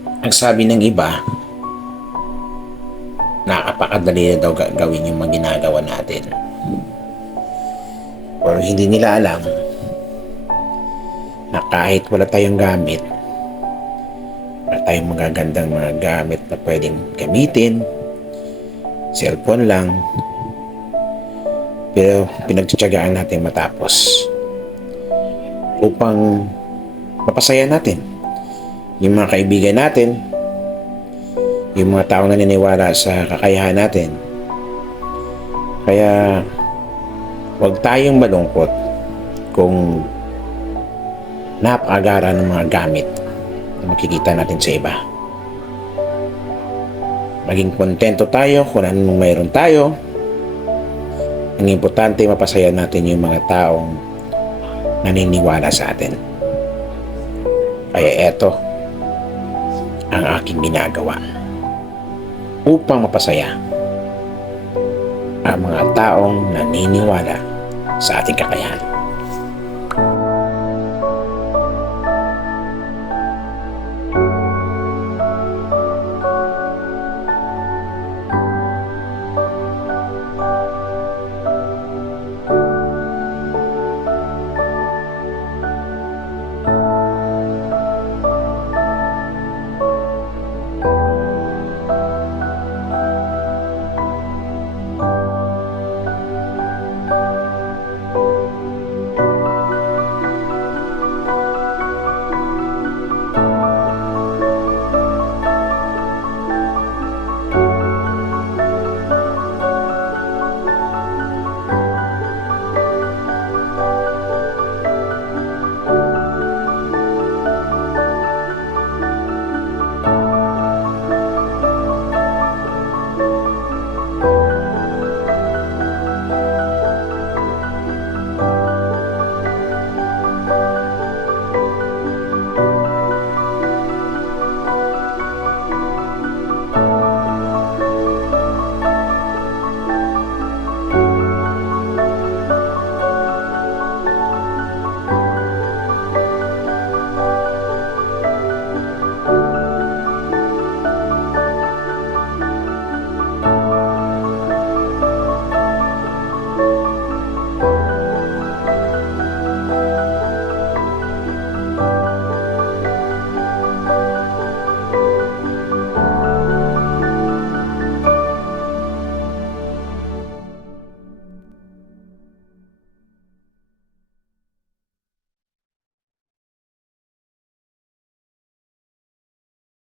Ang sabi ng iba, nakapakadali na daw gawin yung mga ginagawa natin. Pero hindi nila alam na kahit wala tayong gamit, wala tayong magagandang mga gamit na pwedeng gamitin, cellphone lang, pero pinagtitiyagaan natin matapos upang mapasaya natin yung mga kaibigan natin, yung mga taong naniniwala sa kakayahan natin. Kaya huwag tayong malungkot kung napakagara ng mga gamit na makikita natin sa iba. Maging kontento tayo kung anong mayroon tayo. Ang importante, mapasaya natin yung mga taong naniniwala sa atin. Kaya eto ang aking ginagawa upang mapasaya ang mga taong naniniwala sa ating kakayahan.